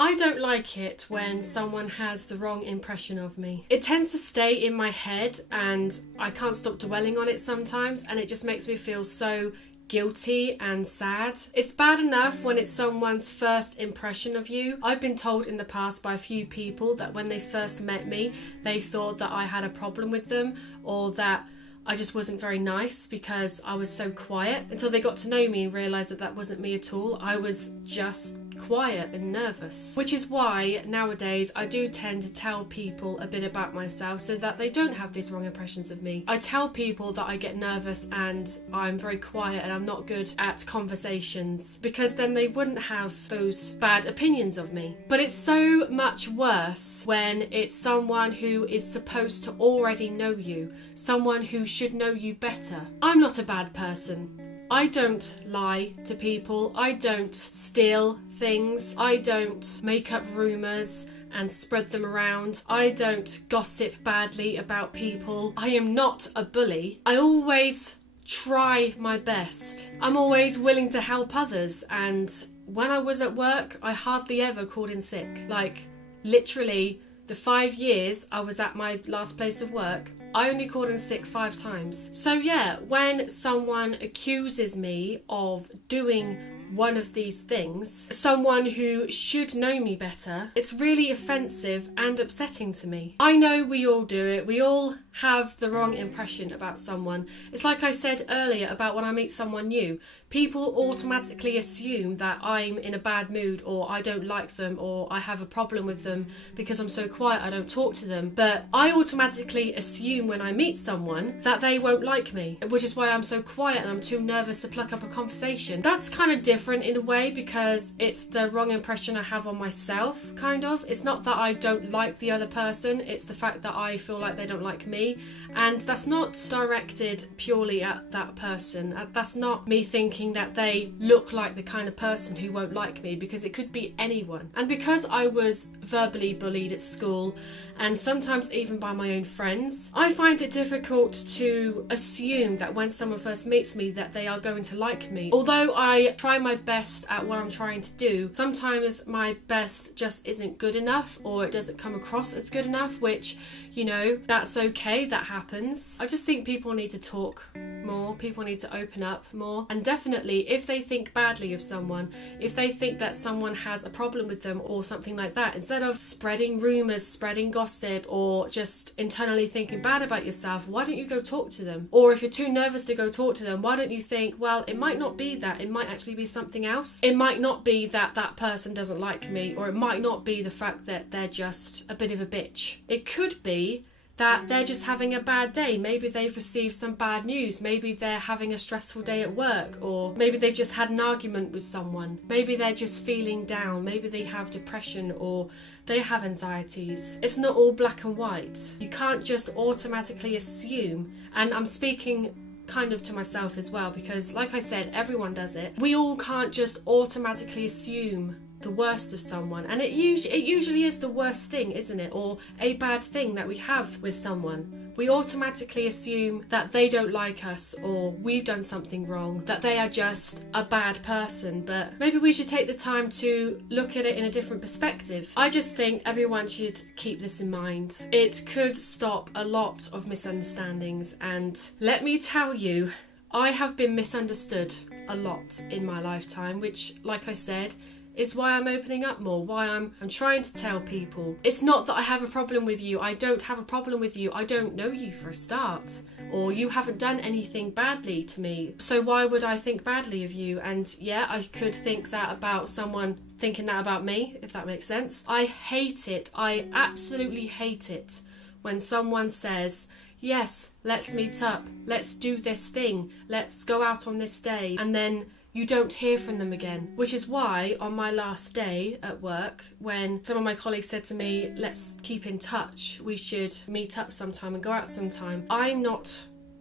I don't like it when someone has the wrong impression of me. It tends to stay in my head and I can't stop dwelling on it sometimes, and it just makes me feel so guilty and sad. It's bad enough when it's someone's first impression of you. I've been told in the past by a few people that when they first met me, they thought that I had a problem with them, or that I just wasn't very nice because I was so quiet, until they got to know me and realised that that wasn't me at all. I was just quiet and nervous, which is why nowadays I do tend to tell people a bit about myself so that they don't have these wrong impressions of me. I tell people that I get nervous and I'm very quiet and I'm not good at conversations, because then they wouldn't have those bad opinions of me. But it's so much worse when it's someone who is supposed to already know you, someone who should know you better. I'm not a bad person. I don't lie to people. I don't steal things. I don't make up rumours and spread them around. I don't gossip badly about people. I am not a bully. I always try my best. I'm always willing to help others, and when I was at work, I hardly ever called in sick. Like, literally, the 5 years I was at my last place of work, I only called in sick 5 times. So yeah, when someone accuses me of doing one of these things, someone who should know me better, it's really offensive and upsetting to me. I know we all do it. We all have the wrong impression about someone. It's like I said earlier about when I meet someone new. People automatically assume that I'm in a bad mood, or I don't like them, or I have a problem with them because I'm so quiet, I don't talk to them. But I automatically assume when I meet someone that they won't like me, which is why I'm so quiet and I'm too nervous to pluck up a conversation. That's kind of different in a way, because it's the wrong impression I have on myself, kind of. It's not that I don't like the other person, it's the fact that I feel like they don't like me. And that's not directed purely at that person. That's not me thinking that they look like the kind of person who won't like me, because it could be anyone. And because I was verbally bullied at school, and sometimes even by my own friends, I find it difficult to assume that when someone first meets me that they are going to like me. Although I try my best at what I'm trying to do, sometimes my best just isn't good enough, or it doesn't come across as good enough, which, you know, that's okay, that happens. I just think people need to talk more, people need to open up more, and definitely if they think badly of someone, if they think that someone has a problem with them or something like that, instead of spreading rumours, spreading gossip, or just internally thinking bad about yourself, why don't you go talk to them? Or if you're too nervous to go talk to them, why don't you think, well, it might not be that, it might actually be something else. It might not be that that person doesn't like me, or it might not be the fact that they're just a bit of a bitch. It could be that they're just having a bad day. Maybe they've received some bad news. Maybe they're having a stressful day at work, or maybe they've just had an argument with someone. Maybe they're just feeling down. Maybe they have depression, or they have anxieties. It's not all black and white. You can't just automatically assume, and I'm speaking kind of to myself as well, because like I said, everyone does it. We all can't just automatically assume the worst of someone, and it usually is the worst thing, isn't it? Or a bad thing that we have with someone. We automatically assume that they don't like us, or we've done something wrong, that they are just a bad person. But maybe we should take the time to look at it in a different perspective. I just think everyone should keep this in mind. It could stop a lot of misunderstandings, and let me tell you, I have been misunderstood a lot in my lifetime, which, like I said, is why I'm opening up more, why I'm trying to tell people. It's not that I have a problem with you. I don't have a problem with you. I don't know you for a start. Or you haven't done anything badly to me. So why would I think badly of you? And yeah, I could think that about someone thinking that about me, if that makes sense. I hate it. I absolutely hate it when someone says, yes, let's meet up. Let's do this thing. Let's go out on this day. And then you don't hear from them again. Which is why on my last day at work, when some of my colleagues said to me, let's keep in touch, we should meet up sometime and go out sometime, I'm not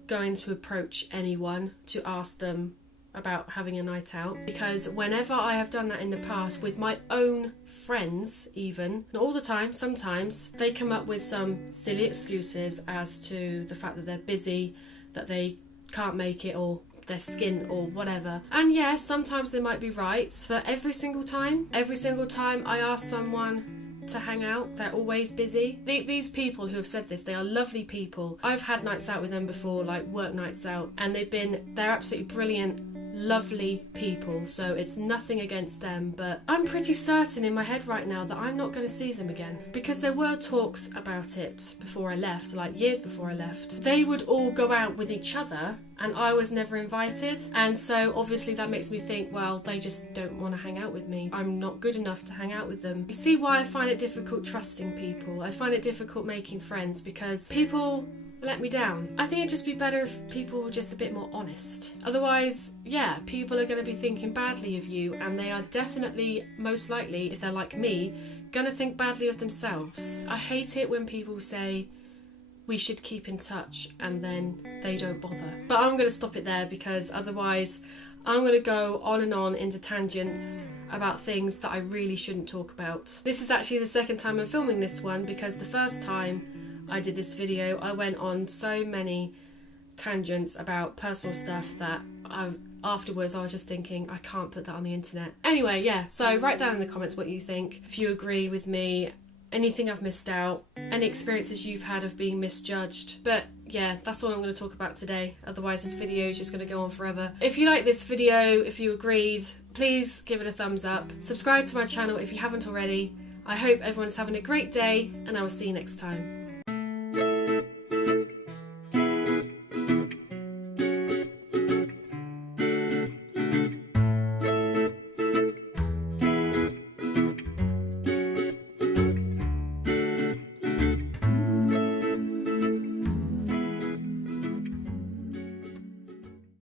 going to approach anyone to ask them about having a night out, because whenever I have done that in the past with my own friends, even, not all the time, sometimes, they come up with some silly excuses as to the fact that they're busy, that they can't make it, or their skin or whatever. And yeah, sometimes they might be right, but every single time I ask someone to hang out, they're always busy. These people who have said this, they are lovely people. I've had nights out with them before, like work nights out, and they're absolutely brilliant, lovely people, so it's nothing against them, but I'm pretty certain in my head right now that I'm not going to see them again, because there were talks about it before I left, like years before I left. They would all go out with each other and I was never invited, and so obviously that makes me think, well, they just don't want to hang out with me. I'm not good enough to hang out with them. You see why I find it difficult trusting people. I find it difficult making friends because people let me down. I think it'd just be better if people were just a bit more honest. Otherwise, yeah, people are going to be thinking badly of you, and they are definitely, most likely, if they're like me, going to think badly of themselves. I hate it when people say, we should keep in touch, and then they don't bother. But I'm going to stop it there, because otherwise I'm going to go on and on into tangents about things that I really shouldn't talk about. This is actually the second time I'm filming this one, because the first time I did this video I went on so many tangents about personal stuff that afterwards I was just thinking, I can't put that on the internet. Anyway, yeah, so write down in the comments what you think, if you agree with me, anything I've missed out, any experiences you've had of being misjudged. But yeah, that's all I'm going to talk about today, otherwise this video is just going to go on forever. If you like this video, if you agreed, please give it a thumbs up, subscribe to my channel if you haven't already. I hope everyone's having a great day, and I will see you next time.